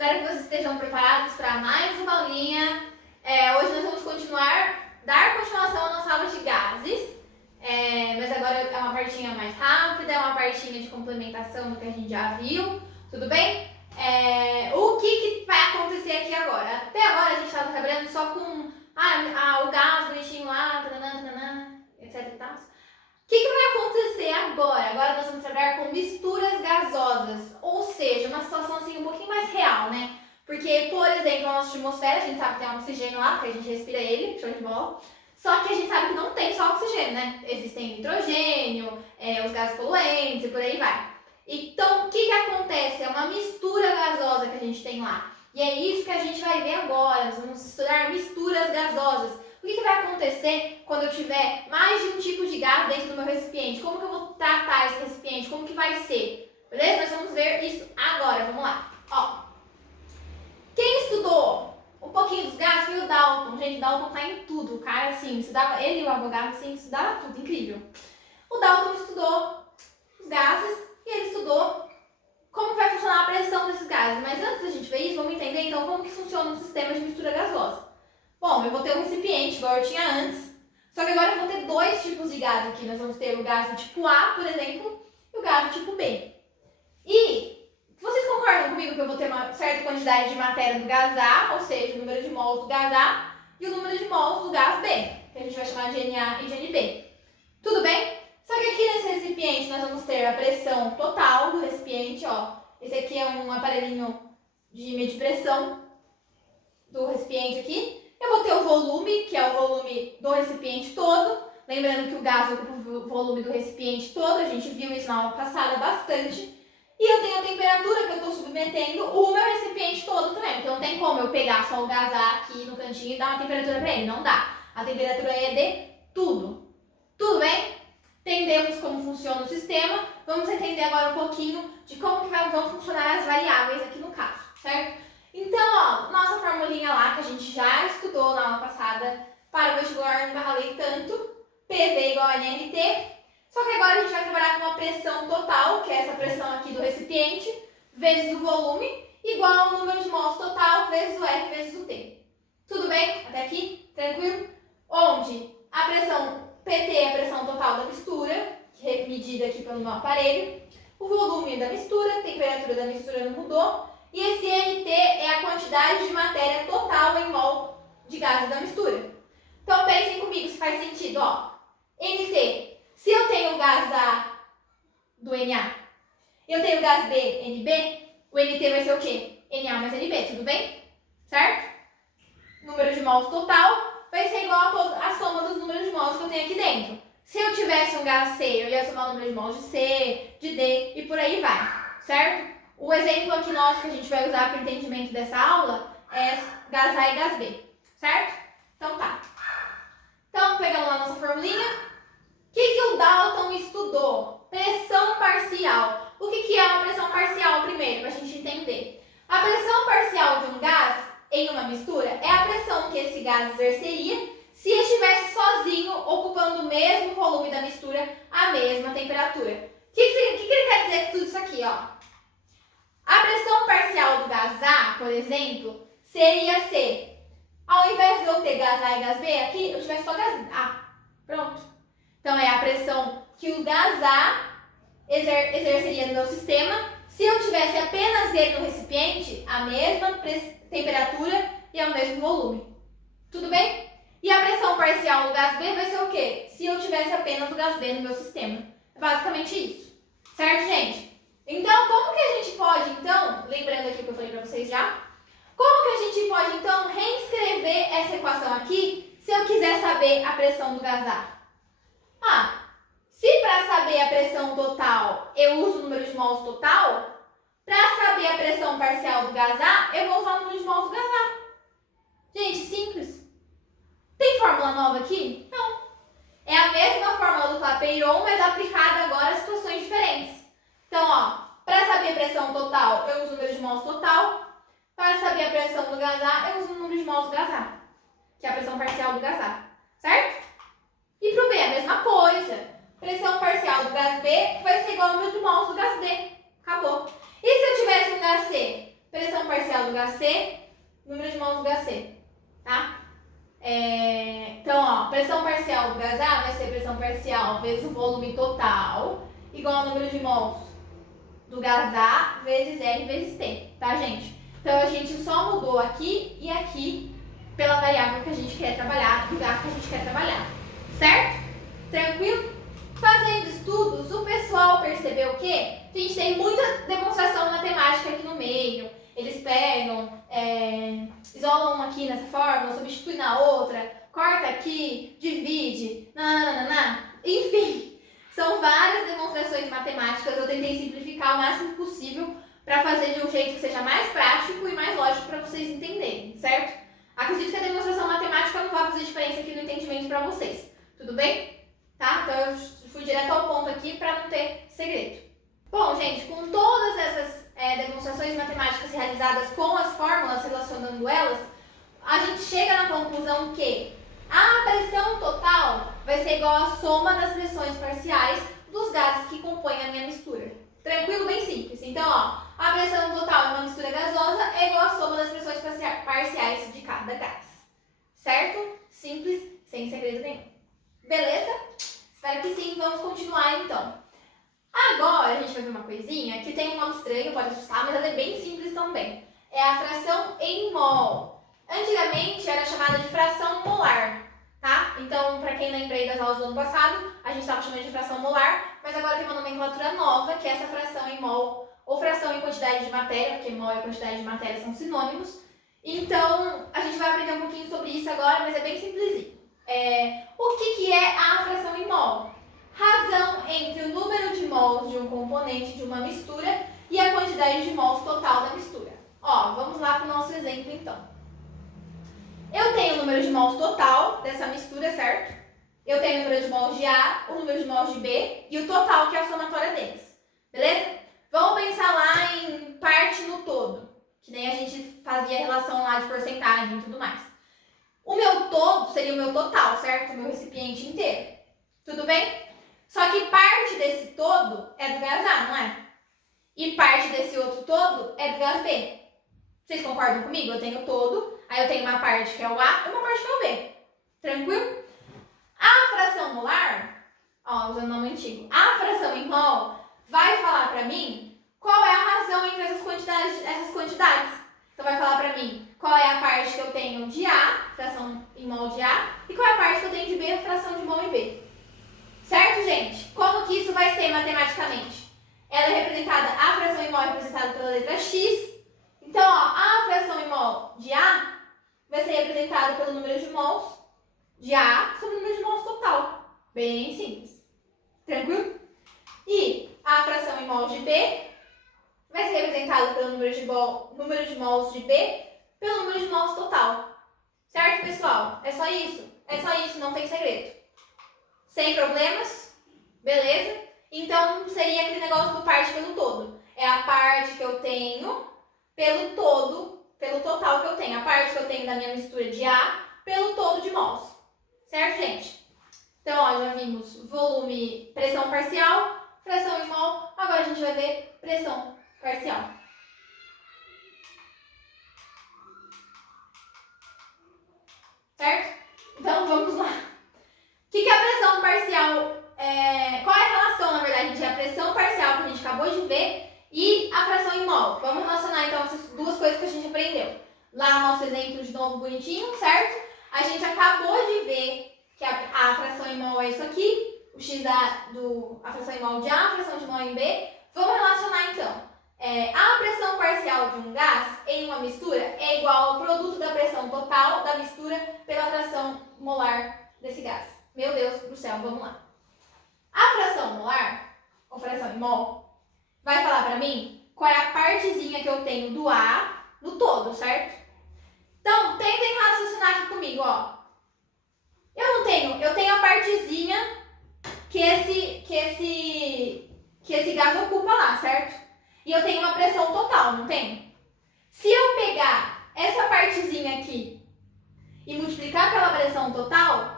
Espero que vocês estejam preparados para mais uma aulinha. Hoje nós vamos dar continuação à nossa aula de gases, mas agora é uma partinha mais rápida, é uma partinha de complementação do que a gente já viu, tudo bem? O que vai acontecer aqui agora? Até agora a gente estava trabalhando só com o gás bonitinho lá, etc e tal. O que vai acontecer agora? Agora nós vamos trabalhar com misturas gasosas, ou seja, uma situação assim um pouquinho mais real, né? Porque, por exemplo, a nossa atmosfera, a gente sabe que tem oxigênio lá, porque a gente respira ele, show de bola. Só que a gente sabe que não tem só oxigênio, né? Existem nitrogênio, os gases poluentes e por aí vai. Então, o que acontece? É uma mistura gasosa que a gente tem lá. E é isso que a gente vai ver agora. Nós vamos estudar misturas gasosas. O que vai acontecer quando eu tiver mais de um tipo de gás dentro do meu recipiente? Como que eu vou tratar esse recipiente? Como que vai ser? Beleza? Nós vamos ver isso agora. Vamos lá. Ó, quem estudou um pouquinho dos gases foi o Dalton. Gente, o Dalton tá em tudo. O cara, assim, estudava, ele e o advogado, assim, estudava tudo. Incrível. O Dalton estudou os gases e ele estudou como vai funcionar a pressão desses gases. Mas antes da gente ver isso, vamos entender, então, como que funciona um sistema de mistura gasosa. Bom, eu vou ter um recipiente, igual eu tinha antes, só que agora eu vou ter dois tipos de gás aqui. Nós vamos ter o gás do tipo A, por exemplo, e o gás do tipo B. E vocês concordam comigo que eu vou ter uma certa quantidade de matéria do gás A, ou seja, o número de mols do gás A, e o número de mols do gás B, que a gente vai chamar de NA e de NB. Tudo bem? Só que aqui nesse recipiente nós vamos ter a pressão total do recipiente, ó. Esse aqui é um aparelhinho de medir pressão do recipiente aqui. Eu vou ter o volume, que é o volume do recipiente todo. Lembrando que o gás ocupa o volume do recipiente todo, a gente viu isso na aula passada bastante. E eu tenho a temperatura que eu estou submetendo o meu recipiente todo também, porque não tem como eu pegar só o gás A aqui no cantinho e dar uma temperatura para ele, não dá. A temperatura é de tudo. Tudo bem? Entendemos como funciona o sistema, vamos entender agora um pouquinho de como que vão funcionar as variáveis aqui no caso, certo? Então, ó, nossa formulinha lá que a gente já estudou na aula passada para o vestibular, não ralei tanto, PV igual a NRT, só que agora a gente vai trabalhar com uma pressão total, que é essa pressão aqui do recipiente, vezes o volume, igual ao número de mols total, vezes o R, vezes o T. Tudo bem? Até aqui? Tranquilo? Onde a pressão PT é a pressão total da mistura, que é medida aqui pelo meu aparelho, o volume da mistura, a temperatura da mistura não mudou, e esse NT é a quantidade de matéria total em mol de gases da mistura. Então pensem comigo se faz sentido, ó. NT, se eu tenho o gás A do NA, eu tenho o gás B, NB, o NT vai ser o quê? NA mais NB, tudo bem? Certo? Número de mols total vai ser igual a soma dos números de mols que eu tenho aqui dentro. Se eu tivesse um gás C, eu ia somar o número de mols de C, de D e por aí vai, certo? O exemplo aqui nosso que a gente vai usar para o entendimento dessa aula é gás A e gás B, certo? Então tá. Então, pegando lá a nossa formulinha, o que o Dalton estudou? Pressão parcial. O que é uma pressão parcial primeiro, para a gente entender? A pressão parcial de um gás em uma mistura é a pressão que esse gás exerceria se estivesse sozinho, ocupando o mesmo volume da mistura, a mesma temperatura. O que ele quer dizer com tudo isso aqui, ó? A pressão parcial do gás A, por exemplo, seria C. Ao invés de eu ter gás A e gás B, aqui eu tivesse só gás A. Pronto. Então, é a pressão que o gás A exerceria no meu sistema se eu tivesse apenas ele no recipiente, a mesma temperatura e ao mesmo volume. Tudo bem? E a pressão parcial do gás B vai ser o quê? Se eu tivesse apenas o gás B no meu sistema. É basicamente isso. Certo, gente? Então, como que a gente pode, então, lembrando aqui o que eu falei para vocês já, como que a gente pode, então, reescrever essa equação aqui se eu quiser saber a pressão do gás A? Se para saber a pressão total eu uso o número de mols total, para saber a pressão parcial do gás A, eu vou usar o número de mols do gás A. Gente, simples. Tem fórmula nova aqui? Não. É a mesma fórmula do Clapeyron, mas aplicada agora a situações diferentes. Então, ó, para saber a pressão total, eu uso o número de mols total. Para saber a pressão do gás A, eu uso o número de mols do gás A, que é a pressão parcial do gás A, certo? E para o B, a mesma coisa. Pressão parcial do gás B vai ser igual ao número de mols do gás D. Acabou. E se eu tivesse um gás C? Pressão parcial do gás C, número de mols do gás C, tá? Então, ó, pressão parcial do gás A vai ser pressão parcial vezes o volume total, igual ao número de mols do gás A vezes R vezes T, tá, gente? Então, a gente só mudou aqui e aqui pela variável que a gente quer trabalhar, do gás que a gente quer trabalhar, certo? Tranquilo? Fazendo estudos, o pessoal percebeu que a gente tem muita demonstração matemática aqui no meio. Eles pegam, isolam uma aqui nessa fórmula, substitui na outra, corta aqui, divide, nananana. Enfim, são várias demonstrações matemáticas. Eu tentei simplificar o máximo possível para fazer de um jeito que seja mais prático e mais lógico para vocês entenderem, certo? Acredito que a demonstração matemática não vai fazer diferença aqui no entendimento para vocês. Tudo bem? Tá? Então eu fui direto ao ponto aqui para não ter segredo. Bom, gente, com todas essas demonstrações matemáticas realizadas com as fórmulas, relacionando elas, a gente chega na conclusão que a pressão total vai ser igual à soma das pressões parciais dos gases que compõem a minha mistura. Tranquilo? Bem simples. Então, ó, a pressão total em uma mistura gasosa é igual à soma das pressões parciais de cada gás. Certo? Simples, sem segredo nenhum. Beleza? Espero que sim. Vamos continuar então. Agora a gente vai ver uma coisinha que tem um nome estranho, pode assustar, mas ela é bem simples também. É a fração em mol. Antigamente era chamada de fração molar, tá? Então, para quem lembra aí das aulas do ano passado, a gente estava chamando de fração molar, mas agora tem uma nomenclatura nova, que é essa fração em mol, ou fração em quantidade de matéria, porque mol e quantidade de matéria são sinônimos. Então, a gente vai aprender um pouquinho sobre isso agora, mas é bem simplesinho. O que é a fração em mol? Razão entre o número de mols de um componente de uma mistura e a quantidade de mols total da mistura. Ó, vamos lá para o nosso exemplo então. Eu tenho o número de mols total dessa mistura, certo? Eu tenho o número de mols de A, o número de mols de B e o total, que é a somatória deles. Beleza? Vamos pensar lá em parte no todo, que nem a gente fazia a relação lá de porcentagem e tudo mais. O meu todo seria o meu total, certo? O meu recipiente inteiro. Tudo bem? Só que parte desse todo é do gás A, não é? E parte desse outro todo é do gás B. Vocês concordam comigo? Eu tenho todo, aí eu tenho uma parte que é o A e uma parte que é o B. Tranquilo? A fração molar, ó, usando o nome antigo, a fração em mol vai falar pra mim qual é a razão entre essas quantidades. Então vai falar pra mim qual é a parte que eu tenho de A, fração em mol de A, e qual é a parte que eu tenho de B, fração de mol em B. Certo, gente? Como que isso vai ser matematicamente? Ela é representada, a fração em mol é representada pela letra X. Então, ó, a fração em mol de A vai ser representada pelo número de mols de A sobre o número de mols total. Bem simples. Tranquilo? E a fração em mol de B vai ser representada pelo número de mols de B pelo número de mols total. Certo, pessoal? É só isso. É só isso, não tem segredo. Sem problemas? Beleza? Então, seria aquele negócio do parte pelo todo. É a parte que eu tenho pelo todo, pelo total que eu tenho. A parte que eu tenho da minha mistura de A pelo todo de mols. Certo, gente? Então, ó, já vimos volume, pressão parcial, fração em mol. Agora a gente vai ver pressão parcial. Certo? Então, vamos lá. O que é a pressão parcial? Qual é a relação, na verdade, entre a pressão parcial que a gente acabou de ver e a fração em mol? Vamos relacionar, então, essas duas coisas que a gente aprendeu. Lá no nosso exemplo, de novo, bonitinho, certo? A gente acabou de ver que a fração em mol é isso aqui, o x a fração em mol de A, a fração de mol em B. Vamos relacionar, então. A pressão parcial de um gás em uma mistura é igual ao produto da pressão total da mistura pela fração molar desse gás. Meu Deus do céu, vamos lá. A fração molar, ou fração em mol, vai falar pra mim qual é a partezinha que eu tenho do A no todo, certo? Então, tentem raciocinar aqui comigo, ó. Eu tenho a partezinha que esse gás ocupa lá, certo? E eu tenho uma pressão total, não tem? Se eu pegar essa partezinha aqui e multiplicar pela pressão total,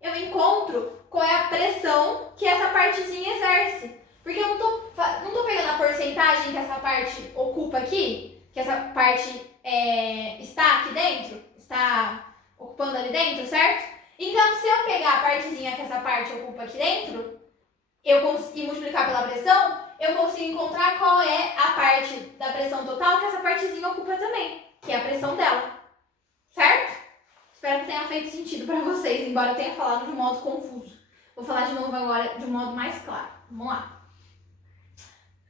eu encontro qual é a pressão que essa partezinha exerce. Porque eu não tô pegando a porcentagem que essa parte ocupa aqui. que essa parte está aqui dentro, está ocupando ali dentro, certo? Então, se eu pegar a partezinha que essa parte ocupa aqui dentro, e multiplicar pela pressão, eu consigo encontrar qual é a parte da pressão total que essa partezinha ocupa também, que é a pressão dela, certo? Espero que tenha feito sentido para vocês, embora eu tenha falado de um modo confuso. Vou falar de novo agora de um modo mais claro. Vamos lá.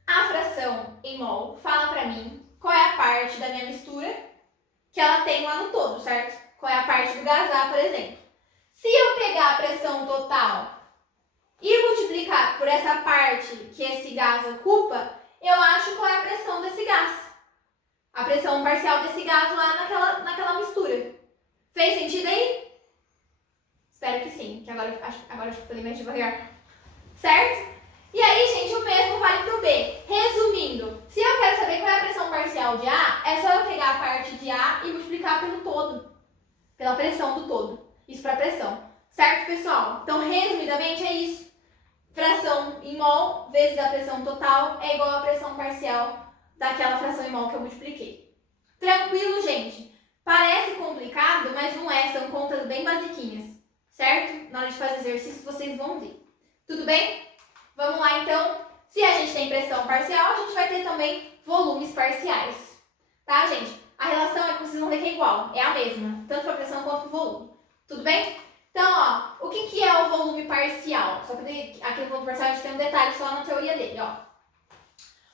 A fração em mol fala para mim qual é a parte da minha mistura que ela tem lá no todo, certo? Qual é a parte do gás A, por exemplo. Se eu pegar a pressão total e multiplicar por essa parte que esse gás ocupa, eu acho qual é a pressão desse gás. A pressão parcial desse gás lá naquela mistura. Fez sentido aí? Espero que sim, que agora acho que eu falei mais devagar. Certo? E aí, gente, o mesmo vale para o B. Resumindo, se eu quero saber qual é a pressão parcial de A, é só eu pegar a parte de A e multiplicar pelo todo. Pela pressão do todo. Isso para pressão. Certo, pessoal? Então, resumidamente, é isso. Fração em mol vezes a pressão total é igual à pressão parcial daquela fração em mol que eu multipliquei. Tranquilo, gente? Parece complicado, mas não é. São contas bem basiquinhas. Certo? Na hora de fazer exercício, vocês vão ver. Tudo bem? Vamos lá, então. Se a gente tem pressão parcial, a gente vai ter também volumes parciais. Tá, gente? A relação é que vocês vão ver que é igual. É a mesma. Tanto para a pressão quanto para o volume. Tudo bem? Então, ó, o que é o volume parcial? Só que aqui no volume parcial a gente tem um detalhe só na teoria dele, ó.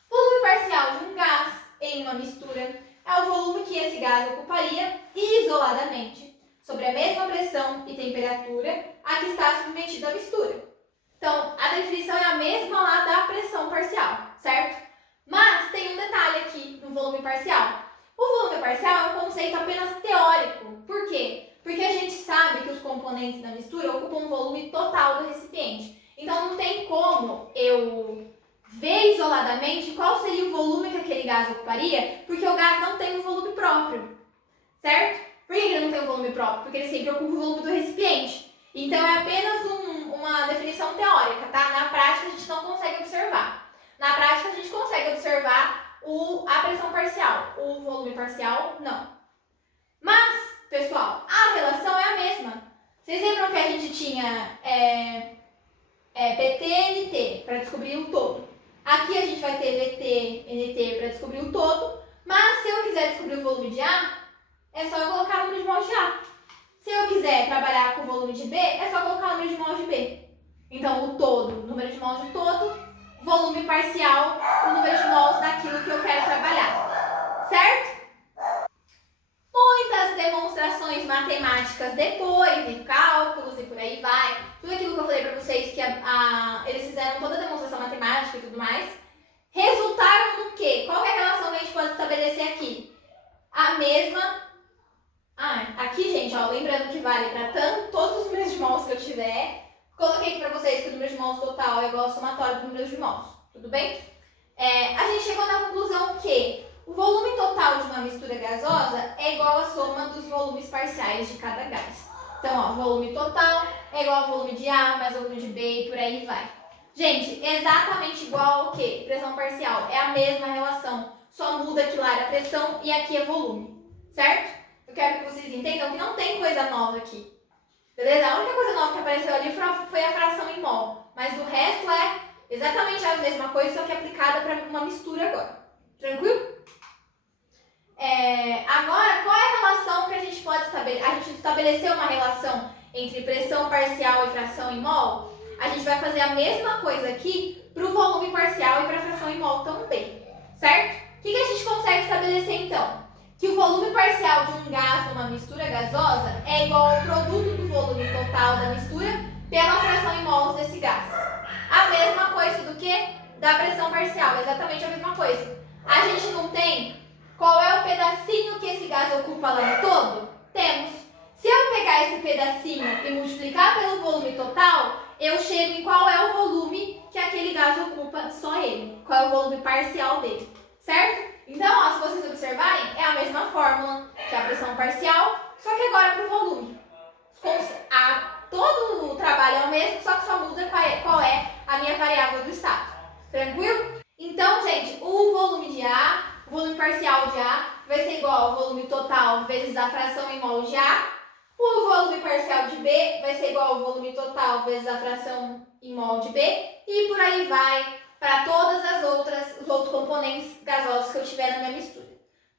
Volume parcial de um gás em uma mistura é o volume que esse gás ocuparia isoladamente sobre a mesma pressão e temperatura a que está submetida a mistura. Então, a definição é a mesma lá da pressão parcial, certo? Mas tem um detalhe aqui no volume parcial. O volume parcial é um conceito apenas teórico. Por quê? Porque a gente sabe que os componentes da mistura ocupam o volume total do recipiente. Então, não tem como eu ver isoladamente qual seria o volume que aquele gás ocuparia, porque o gás não tem um volume próprio, certo? Por que ele não tem um volume próprio? Porque ele sempre ocupa o volume do recipiente. Então, é apenas uma definição teórica, tá? Na prática, a gente não consegue observar. Na prática, a gente consegue observar a pressão parcial. O volume parcial, não. Mas, pessoal, a relação é a mesma. Vocês lembram que a gente tinha PT e NT para descobrir o todo? Aqui a gente vai ter VT, NT para descobrir o todo. Mas, se eu quiser descobrir o volume de A, é só eu colocar o número de mols de A. Se eu quiser trabalhar com o volume de B, é só colocar o número de mols de B. Então, o todo, número de mols de todo, volume parcial, o número de mols daquilo que eu quero trabalhar. Certo? Muitas demonstrações matemáticas depois, e cálculos e por aí vai. Tudo aquilo que eu falei para vocês, que eles fizeram toda a demonstração matemática e tudo mais, resultaram no quê? Qual é a relação que a gente pode estabelecer aqui? A mesma... aqui, gente, ó, lembrando que vale para todos os números de mols que eu tiver. Coloquei aqui para vocês que o número de mols total é igual ao somatório do número de mols. Tudo bem? A gente chegou na conclusão que o volume total de uma mistura gasosa é igual à soma dos volumes parciais de cada gás. Então, ó, volume total é igual ao volume de A mais volume de B e por aí vai. Gente, exatamente igual ao quê? Pressão parcial. É a mesma relação. Só muda que lá era pressão e aqui é volume. Certo? Eu quero que vocês entendam que não tem coisa nova aqui. Beleza? A única coisa nova que apareceu ali foi a fração em mol. Mas do resto é exatamente a mesma coisa, só que aplicada para uma mistura agora. Tranquilo? Agora, qual é a relação que a gente pode estabelecer? A gente estabeleceu uma relação entre pressão parcial e fração em mol. A gente vai fazer a mesma coisa aqui para o volume parcial e para a fração em mol também. Certo? O que a gente consegue estabelecer então? Que o volume parcial de um gás numa mistura gasosa é igual ao produto do volume total da mistura pela fração em mols desse gás. A mesma coisa do que da pressão parcial, exatamente a mesma coisa. A gente não tem qual é o pedacinho que esse gás ocupa lá no todo? Temos. Se eu pegar esse pedacinho e multiplicar pelo volume total, eu chego em qual é o volume que aquele gás ocupa, só ele. Qual é o volume parcial dele, certo? Então, ó, se vocês observarem, é a mesma fórmula que a pressão parcial, só que agora para o volume. Todo o trabalho é o mesmo, só que só muda qual é a minha variável do estado. Tranquilo? Então, gente, o volume de A, o o volume parcial de A vai ser igual ao volume total vezes a fração em mol de A. O volume parcial de B vai ser igual ao volume total vezes a fração em mol de B. E por aí vai para todas os outros componentes gasosos que eu tiver na minha mistura.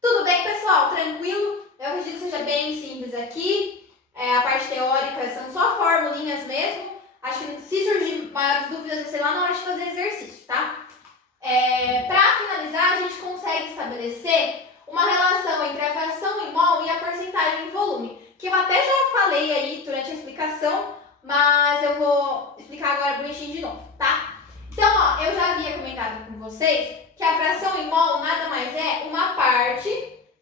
Tudo bem, pessoal? Tranquilo? Eu acredito que seja bem simples aqui. A parte teórica são só formulinhas mesmo. Acho que se surgir maiores dúvidas, vai ser lá na hora de fazer exercício, tá? Para finalizar, a gente consegue estabelecer uma relação entre a fração em mol e a porcentagem em volume, que eu até já falei aí durante a explicação, mas eu vou explicar agora bonitinho de novo, tá? Então, ó, eu já havia comentado com vocês que a fração em mol nada mais é uma parte,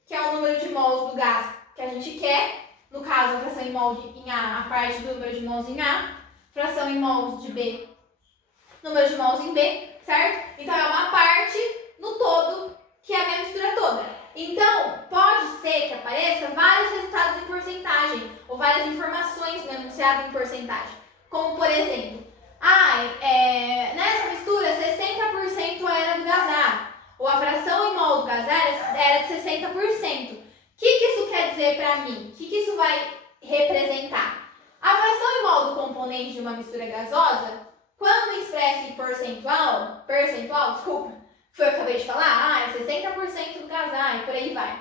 que é o número de mols do gás que a gente quer, no caso, a fração em mol em A, a parte do número de mols em A, fração em mols de B, número de mols em B, certo? Então, é uma parte no todo, que é a minha mistura toda. Então, pode ser que apareça vários resultados em porcentagem, ou várias informações no enunciado em porcentagem. Como, por exemplo, nessa mistura 60% era do gás A, ou a fração em mol do gás A era de 60%. O que isso quer dizer para mim? O que isso vai representar? A fração em mol do componente de uma mistura gasosa, quando expressa em percentual, foi o que eu acabei de falar, é 60% do gás A e por aí vai,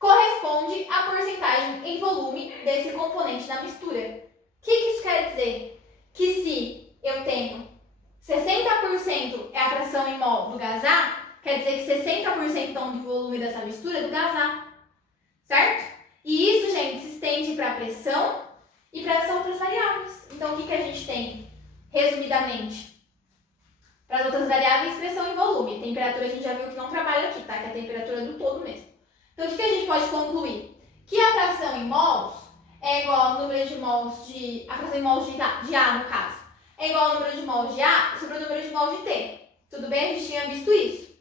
corresponde à porcentagem em volume desse componente da mistura. O que isso quer dizer? Que se eu tenho 60% é a fração em mol do gás A, quer dizer que 60% então, do volume dessa mistura é do gás A, certo? E isso, gente, se estende para a pressão e para as outras variáveis. Então, o que a gente tem, resumidamente? Para as outras variáveis, pressão e volume. Temperatura a gente já viu que não trabalha aqui, tá? Que é a temperatura do todo mesmo. Então, o que a gente pode concluir? Que a fração em mols é igual ao número de mols de... A fração em mols de A, no caso, é igual ao número de mols de A sobre o número de mols de T. Tudo bem? A gente tinha visto isso.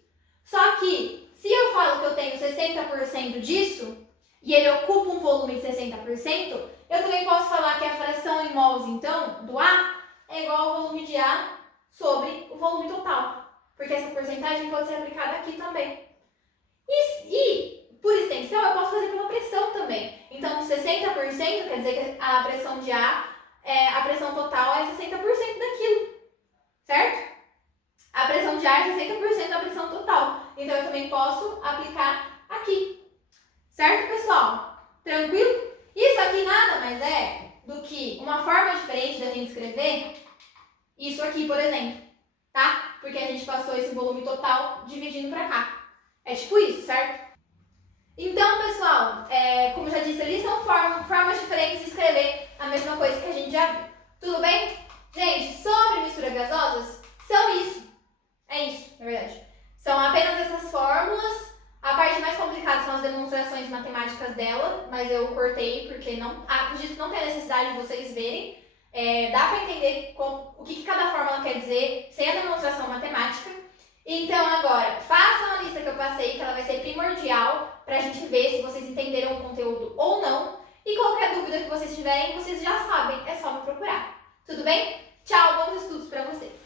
Só que, se eu falo que eu tenho 60% disso, e ele ocupa um volume de 60%, eu também posso falar que a fração em mols, então, do A, é igual ao volume de A sobre o volume total. Porque essa porcentagem pode ser aplicada aqui também. E por extensão, eu posso fazer pela pressão também. Então, 60% quer dizer que a pressão de A, a pressão total é 60% daquilo. Certo? A pressão de ar é 60% da pressão total. Então, eu também posso aplicar aqui. Certo, pessoal? Tranquilo? Isso aqui nada mais é do que uma forma diferente da gente escrever isso aqui, por exemplo. Tá? Porque a gente passou esse volume total dividindo para cá. É tipo isso, certo? Então, pessoal, como eu já disse ali, são formas diferentes de escrever a mesma coisa que a gente já viu. Tudo bem? Gente, sobre misturas gasosas, são isso. É isso, na verdade. São apenas essas fórmulas. A parte mais complicada são as demonstrações matemáticas dela, mas eu cortei porque acredito que não tem a necessidade de vocês verem. Dá para entender o que cada fórmula quer dizer sem a demonstração matemática. Então, agora, façam a lista que eu passei, que ela vai ser primordial para a gente ver se vocês entenderam o conteúdo ou não. E qualquer dúvida que vocês tiverem, vocês já sabem, é só me procurar. Tudo bem? Tchau, bons estudos para vocês!